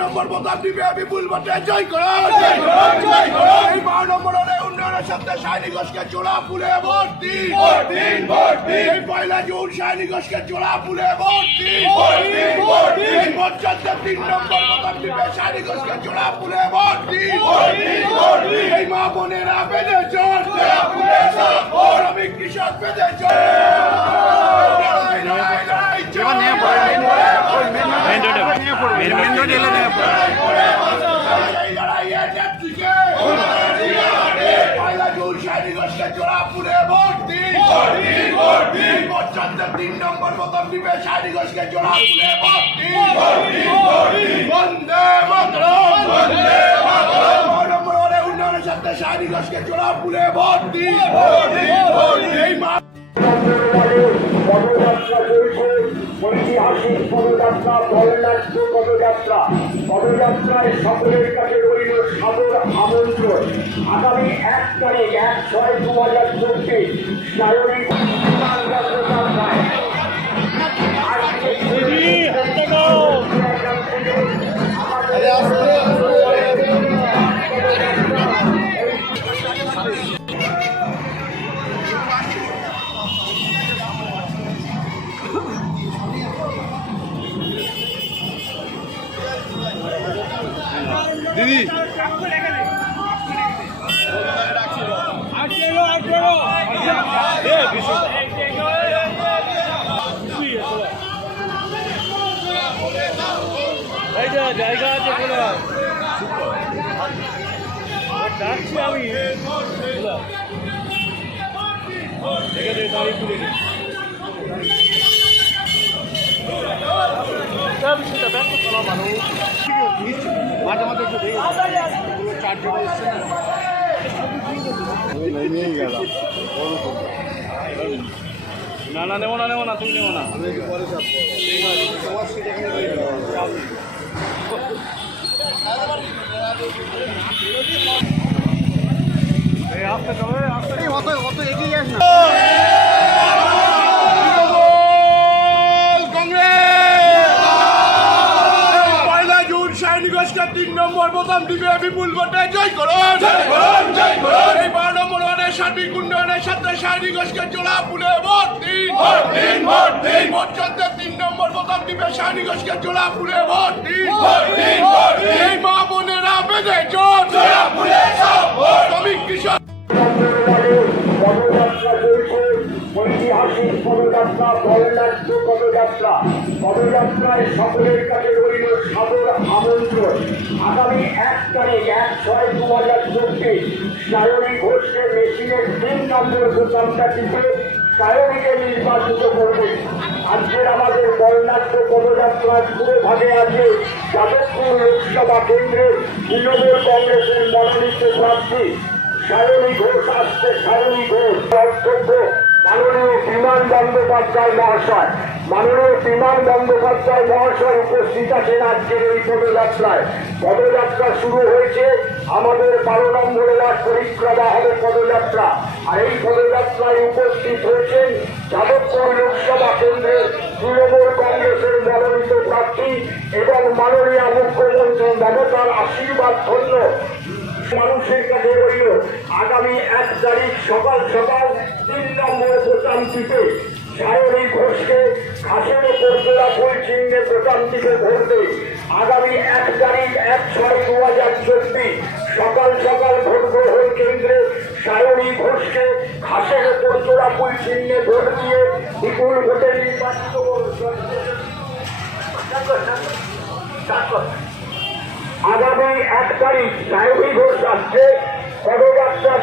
নম্বর বোতাম টিপে বিপুল ভোটে জয় করো। এই বারো নম্বর ওয়ার্ডে উন্নয়নের সাথে সাইনি ঘোষকে জোড়া ফুলে দিন। এই পয়লা জুন সাইনি ঘোষকে জোড়া ফুলে দিন। এই তিন নম্বর ফুলে মা বোনেরা বেঁধে চল শ্রমিক কৃষক বেঁধে চল লড়াই, লড়াই, লড়াই, চল। মেন মেন রোড এলে নিয়ে পড়ে এই লড়াইয়ের নেত্রীকে পয়লা জুন সাইনি ঘোষকে জোড়া ফুলে ভোট দিন এই ভোট চলতে তিন নম্বর বোতাম টিপে সাইনি ঘোষকে জোড়া ফুলে দিন বন্দে মাতরম বন্দে মাতরম নম্বর উন্নয়নের সাথে সাইনি ঘোষকে জোড়া ফুলে ভোট এই মা পদযাত্রা পদযাত্রা বর্ণাঢ্য পদযাত্রা। পদযাত্রায় সকলের কাছে রইল সাদর আমন্ত্রণ। আগামী এক তারিখ, এক ছয় দু হাজার চব্বিশ এইটা জায়গা আছে কোনো ডাকছি আমি এখানে দাঁড়িয়ে তুলে নিই করা মাঝে মাঝে একটু দেখে চারজন এসছে না না নেব না নেব না তুমি নেব না আস্তে চলো আস্তে অত অত এগিয়ে যাস না। জুন তিন নম্বর প্রথম টিপে বিপুল ভোটে জয় করুন এই বারো নম্বর ওয়ার্ডে সঠিক উন্নয়নের সাথে সাইনি ঘোষকে জোড়া ফুলে ভোট দিন। এই ভোট চলতে তিন নম্বর প্রথম দিবে সাইনি ঘোষকে জোড়া ফুলে ভোট দিন। এই মা পদযাত্রা বর্ণাঢ্য পদযাত্রা পদযাত্রায় সকলের কাছে রইল সাদর আমন্ত্রণ। আগামী এক তারিখ, এক ছয় দু হাজার চব্বিশ সায়নী ঘোষকে মেশিনের তিন নম্বর বোতামটা টিপে সায়নীকে নির্বাচিত করবে। আজকের আমাদের বর্ণাঢ্য পদযাত্রার পুরো ভাগে আছে। যাদবপুর লোকসভা কেন্দ্রের তৃণমূল কংগ্রেসের মনোনীত প্রার্থী সায়নী ঘোষ আসছে, সায়নী ঘোষ। বক্তব্য মাননীয় বিমান বন্দ্যোপাধ্যায় মহাশয়, মাননীয় বিমান বন্দ্যোপাধ্যায় মহাশয় উপস্থিত আছেন আজকের এই পদযাত্রায়। পদযাত্রা শুরু হয়েছে, আমাদের বারো নম্বরের এক পরিক্রমা হবে পদযাত্রা। আর এই পদযাত্রায় উপস্থিত হয়েছেন যাদবপুর লোকসভা কেন্দ্রের তৃণমূল কংগ্রেসের মনোনীত প্রার্থী এবং মাননীয় মুখ্যমন্ত্রী মমতার আশীর্বাদ ধন্য মানুষের কাছে রইল আগামী এক তারিখ সকাল সকাল তিন নম্বর বোতাম টিপে সায়নী ঘোষকে ঘাসের ওপর তোলা ফুল চিহ্নে বোতাম টিপে ভরবে আগামী এক তারিখ এক ছয় দু হাজার চব্বিশ সকাল সকাল ভোট গ্রহণ কেন্দ্রে সায়নী ঘোষকে ঘাসের ওপর তোলা ফুল চিহ্নে ভোট দিয়ে বিপুল ভোটে নির্বাচিত করুন। এক তারিখ ঘোষ আসছে পদযাত্রা